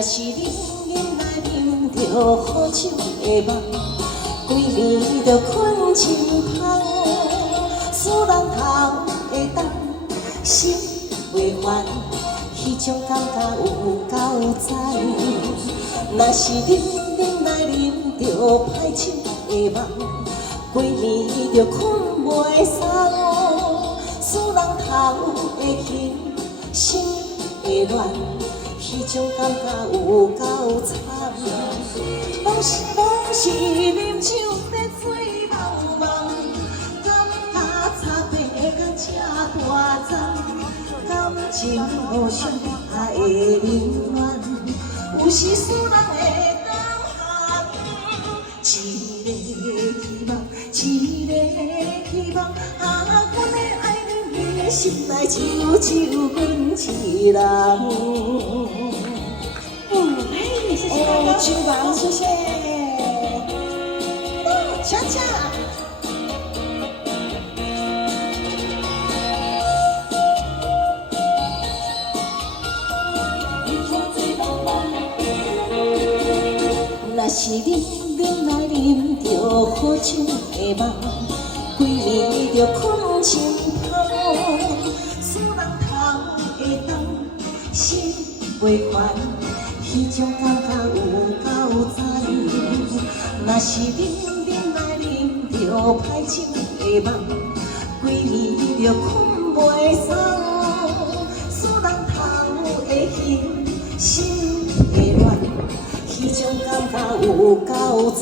若是你饮来啉着好酒的梦，规暝着困真香。使人头会重，心袂烦，迄种感觉有够赞。若是你饮来啉着歹酒的梦，规暝着困袂松，使人头会轻，心会乱。 迄种感觉有够惨，拢是啉酒在醉茫茫，感觉差别甲这大丛，感情互相爱的冷暖，有时使人会当寒。一个希望，一个希望，阮的爱人，你的心内只有阮一人。 哦，酒王，谢谢。恰恰。若是你饮来啉着好酒的梦，规暝着困真香，使人头会重，心袂烦。 迄种感觉有够赞，若是饮来啉着歹酒的梦，规暝着困袂松，使人头会轻，心会乱，迄种感觉有够惨。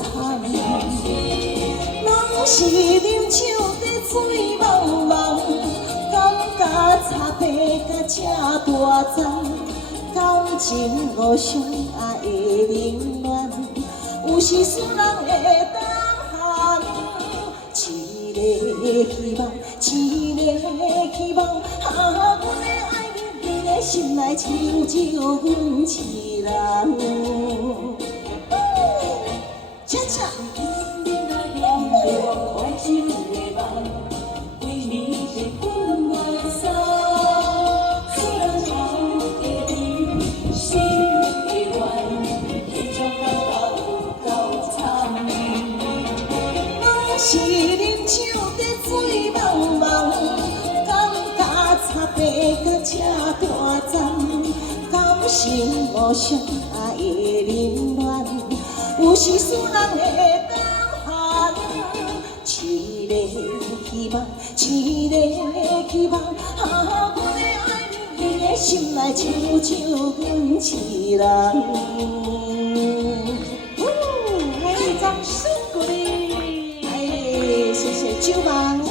拢是啉酒在醉茫茫，感觉差别甲这大丛。 感情互相爱的冷暖，有时使人会当寒。一个希望，一个希望，阮的爱人，你的心内只有阮一人。恰恰。 是啉酒在醉茫茫，感觉差别甲这大丛，感情互相爱的冷暖，有时使人会当寒。一个希望，一个希望，阮的爱人，你的心内只有阮一人。来，掌声鼓励。 酒王。